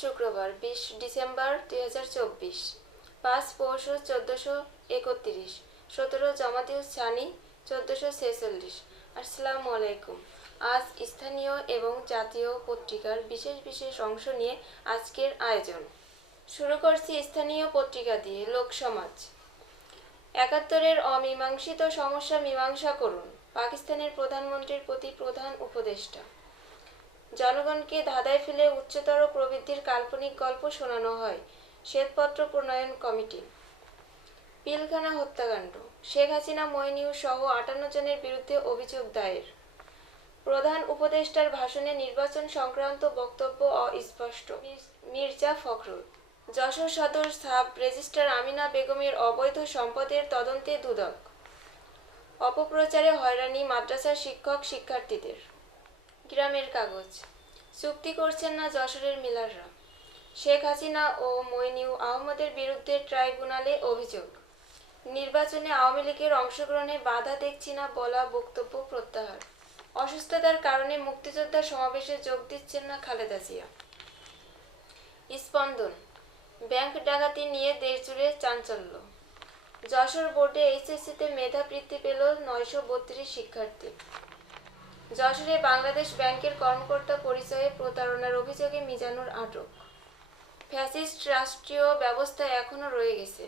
শুক্রবার 20 ডিসেম্বর 2024। 5 পৌষ 1431, 17 জামাদিউস ছানি 1446। আসসালামু আলাইকুম। আজ স্থানীয় এবং জাতীয় পত্রিকার বিশেষ বিশেষ অংশ নিয়ে আজকের আয়োজন। শুরু করছি স্থানীয় পত্রিকা দিয়ে। লোকসমাজ। ৭১-এর অমীমাংসিত সমস্যা মীমাংসা করুন, পাকিস্তানের প্রধানমন্ত্রীর প্রতি প্রধান উপদেষ্টা। জনগণকে ধাঁধায় ফেলে উচ্চতর প্রবৃদ্ধির কাল্পনিক গল্প শোনানো হয়, শ্বেতপত্র প্রণয়ন কমিটি। পিলখানা হত্যাকাণ্ড, শেখ হাসিনা মইনিউ সহ ৫৮ জনের বিরুদ্ধে অভিযোগ দায়ের। প্রধান উপদেষ্টার ভাষণে নির্বাচন সংক্রান্ত বক্তব্য অস্পষ্ট, মির্জা ফখরুল। যশোর সদর সাব রেজিস্ট্রার আমিনা বেগমের অবৈধ সম্পদের তদন্তে দুদক। অপপ্রচারে হয়রানি মাদ্রাসার শিক্ষক শিক্ষার্থীদের। গ্রামের কাগজ। চুক্তি করছেন না যশোরের মিলাররা, শেখ হাসিনা ও মইনিউ আহমদের বিরুদ্ধে ট্রাইব্যুনালে অভিযোগ। নির্বাচনে আওয়ামী লীগের অংশগ্রহণে বাধা দেখছি না বলা বক্তব্য প্রত্যাহার। অসুস্থতার কারণে মুক্তিযোদ্ধা সমাবেশে যোগ দিচ্ছেন না খালেদা জিয়া। স্পন্দন। ব্যাংক ডাকাতি নিয়ে দেশজুড়ে চাঞ্চল্য। যশোর বোর্ডে এইচএসসিতে মেধা বৃদ্ধি পেল ৯৩২ শিক্ষার্থী। যশোরে বাংলাদেশ ব্যাংকের কর্মকর্তা পরিচয়ে প্রতারণার অভিযোগে মিজানুর আটক। ফ্যাসিস্ট রাষ্ট্রীয় ব্যবস্থা এখনও রয়ে গেছে।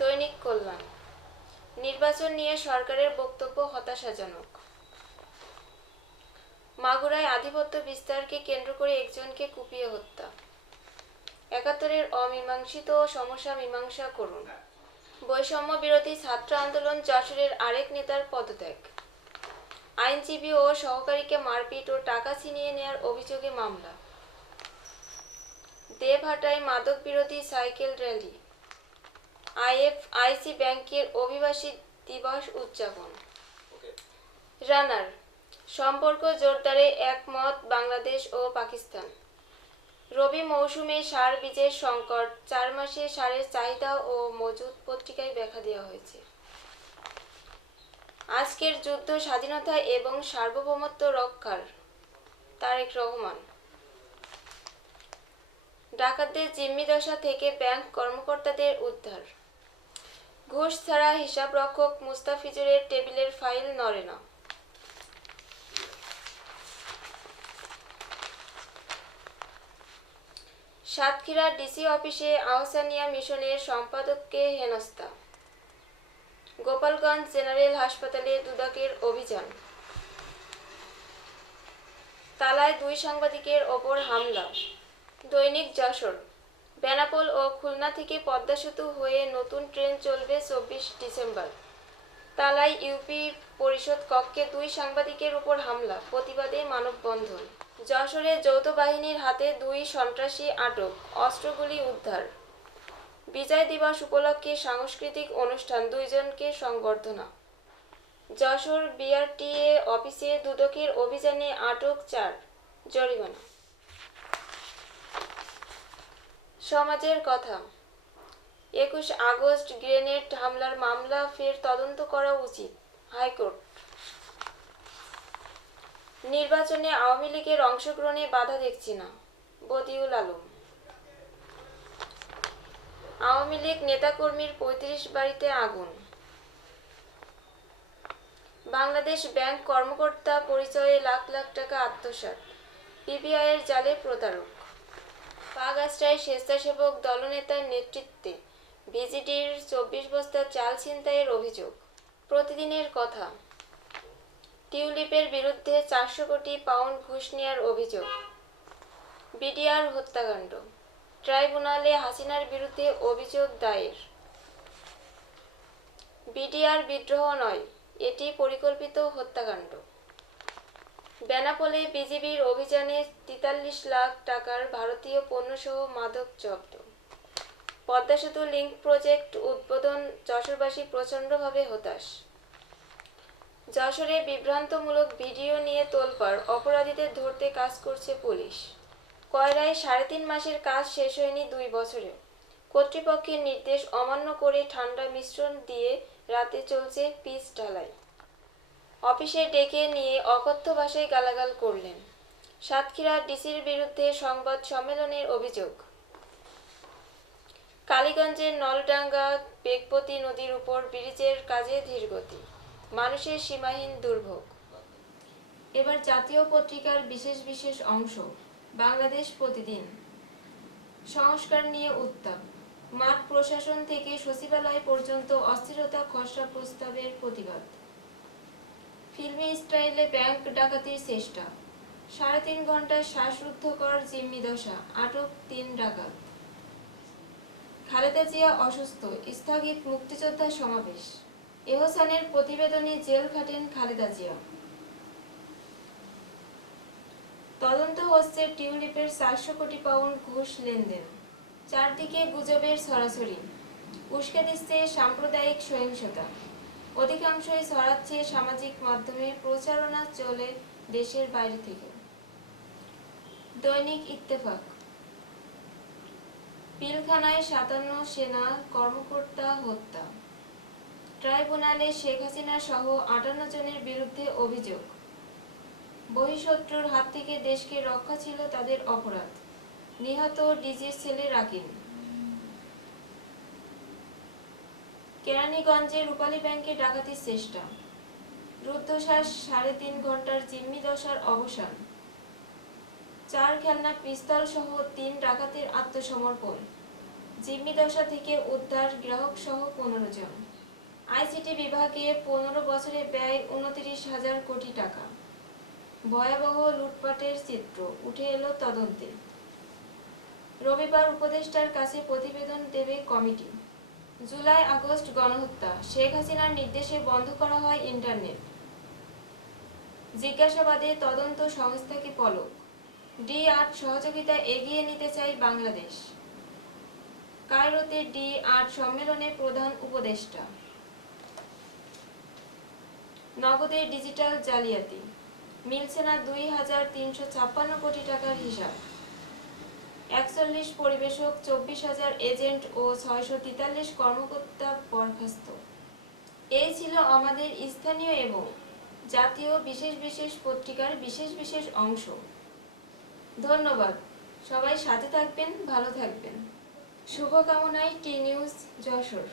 দৈনিক কল্যাণ। নির্বাচন নিয়ে সরকারের বক্তব্য হতাশাজনক। মাগুরায় আধিপত্য বিস্তারকে কেন্দ্র করে একজনকে কুপিয়ে হত্যা। ৭১-এর অমীমাংসিত সমস্যা মীমাংসা করুন। বৈষম্য বিরোধী ছাত্র আন্দোলন, যশোরের আরেক নেতার পদত্যাগ। আইনজীবী ও সহকারীকে মারপিট ও টাকা ছিনিয়ে নেয়ার অভিযোগে মামলা। দেবহাটায় মাদক বিরোধী সাইকেল র্যালি। আইএফআইসি ব্যাংকের অভিবাসী দিবস উদযাপন। রানার। সম্পর্ক জোরদারে একমত বাংলাদেশ ও পাকিস্তান। রবি মৌসুমে সার বীজের সংকট, 4 মাসে সারের চাহিদা ও মজুদ পত্রিকায় ব্যাখ্যা দেওয়া হয়েছে। আজকের যুদ্ধ স্বাধীনতা এবং সার্বভৌমত্ব রক্ষার, তারেক রহমান। ডাকাতদের জিম্মিদশা থেকে ব্যাংক কর্মকর্তাদের উদ্ধার। ঘুষ ছাড়া হিসাবরক্ষক মুস্তাফিজুরের টেবিলের ফাইল নড়ে না। সাতক্ষীরা ডিসি অফিসে আহসানিয়া মিশনের সম্পাদককে হেনস্থা। গোপালগঞ্জ জেনারেল হাসপাতালে দুদকের অভিযান। তালায় 2 সাংবাদিকের ওপর হামলা। দৈনিক যশোর। বেনাপোল ও খুলনা থেকে পদ্মা সেতু হয়ে নতুন ট্রেন চলবে 24 ডিসেম্বর। তালায় ইউপি পরিষদ কক্ষে 2 সাংবাদিকের উপর হামলা, প্রতিবাদে মানববন্ধন। যশোরে যৌথ বাহিনীর হাতে 2 সন্ত্রাসী আটক, অস্ত্রগুলি উদ্ধার। বিজয় দিবস উপলক্ষে সাংস্কৃতিক অনুষ্ঠান, 2 জনকে সংবর্ধনা। যশোর বিআরটিএ অফিসে দুদকের অভিযানে আটক 4, জরিমানা। সমাজের কথা। 21 আগস্ট গ্রেনেড হামলার মামলা ফের তদন্ত করা উচিত, হাইকোর্ট। নির্বাচনে আওয়ামী লীগের অংশগ্রহণে বাধা দেখছি না, বদিউল আলম। আওয়ামী লীগ নেতাকর্মীর 35 বাড়িতে আগুন। বাংলাদেশ ব্যাংক কর্মকর্তা পরিচয়ে লাখ লাখ টাকা আত্মসাৎ, পিবিআইয়ের জালে প্রতারক। পাগাছড়ায় স্বেচ্ছাসেবক দলনেতার নেতৃত্বে বিজিডির 24 বস্তা চাল ছিনতাইয়ের অভিযোগ। প্রতিদিনের কথা। টিউলিপের বিরুদ্ধে 400 কোটি পাউন্ড ঘুষ নেওয়ার অভিযোগ। বিডিআর হত্যাকাণ্ড, ট্রাইব্যুনালে হাসিনার বিরুদ্ধে অভিযোগ দায়ের। বিডিআর বিদ্রোহ নয়, এটি পরিকল্পিত হত্যাকাণ্ড। বেনাপোলে বিজিবির অভিযানে 43 লাখ টাকার ভারতীয় পণ্যসহ মাদক জব্দ। পদ্মা সেতু লিংক প্রজেক্ট উদ্বোধন, যশোরবাসী প্রচণ্ডভাবে হতাশ। যশোরে বিভ্রান্তমূলক ভিডিও নিয়ে তোলপাড়, অপরাধীদের ধরতে কাজ করছে পুলিশ। কয়রায় 3.5 মাসের কাজ শেষ হয়নি 2 বছরেও। কর্তৃপক্ষের নির্দেশ অমান্য করে ঠান্ডা মিশ্রণ দিয়ে রাতে চলছে পিচ ঢালাই। অফিসে ডেকে নিয়ে অকথ্য ভাষায় গালাগাল করলেন। সাতক্ষীরা ডিসির বিরুদ্ধে সংবাদ সম্মেলনের অভিযোগ। কালীগঞ্জের নলডাঙ্গা বেগবতী নদীর উপর ব্রিজের কাজে ধীরগতি, মানুষের সীমাহীন দুর্ভোগ। এবার জাতীয় পত্রিকার বিশেষ বিশেষ অংশ। বাংলাদেশ প্রতিদিন। সংস্কার নিয়ে উত্তাপ, মাঠ প্রশাসন থেকে সচিবালয় পর্যন্ত অস্থিরতা, খসড়া প্রস্তাবের প্রতিবাদ। ফিল্মি স্টাইলে ব্যাংক ডাকাতির চেষ্টা, 3.5 ঘন্টায় শ্বাসরুদ্ধকর জিম্মি দশা, আটক 3 ডাকাত। খালেদা জিয়া অসুস্থ, স্থগিত মুক্তিযোদ্ধা সমাবেশ। এহসানের প্রতিবেদনে জেল খাটেন খালেদা জিয়া। তদন্ত হচ্ছে টিউলিপের 400 কোটি পাউন্ড ঘুষ লেনদেন। চারদিকে গুজবের ছড়াছড়ি, উস্কে দিচ্ছে সাম্প্রদায়িক সহিংসতা। অধিকাংশই ছড়াচ্ছে সামাজিক মাধ্যমে, প্রচারণা চলে দেশের বাইরে থেকে। দৈনিক ইত্তেফাক। পিলখানায় 57 সেনা কর্মকর্তা হত্যা। ট্রাইব্যুনালে শেখ হাসিনা সহ 58 জনের বিরুদ্ধে অভিযোগ। বহিঃশত্রুর হাত থেকে দেশকে রক্ষা ছিল তাদের অপরাধ। নিহত ডিজির ছেলে রাকিন। কেরানীগঞ্জে রূপালী ব্যাংকে ডাকাতির চেষ্টা, রুদ্ধশ্বাস, 3.5 ঘন্টার জিম্মি দশার অবসান। 4 খেলনা পিস্তল সহ 3 ডাকাতের আত্মসমর্পণ। জিম্মি দশা থেকে উদ্ধার গ্রাহক সহ 15 জন। আইসিটি বিভাগে 15 বছরে ব্যয় 29,000 কোটি টাকা। ভয়াবহ লুটপাটের চিত্র উঠে এলো তদন্তে। রবিবার উপদেষ্টার কাছে প্রতিবেদন দেবে কমিটি। জুলাই আগস্ট গণহত্যা, শেখ হাসিনার নির্দেশে বন্ধ করা হয় ইন্টারনেট। জিজ্ঞাসাবাদে তদন্ত সংস্থাকে পলক। ডি8 সহযোগিতা এগিয়ে নিতে চাই বাংলাদেশ। কায়রোতে ডি8 সম্মেলনে প্রধান উপদেষ্টা। নগদে ডিজিটাল জালিয়াতি, মিলছে না 2,356 কোটি টাকার হিসাব। 41 পরিবেশক, 24,000 এজেন্ট ও 643 কর্মকর্তা বরখাস্ত। এই ছিল আমাদের স্থানীয় এবং জাতীয় বিশেষ বিশেষ পত্রিকার বিশেষ বিশেষ অংশ। ধন্যবাদ। সবাই সাথে থাকবেন, ভালো থাকবেন। শুভকামনায় টি নিউজ যশোর।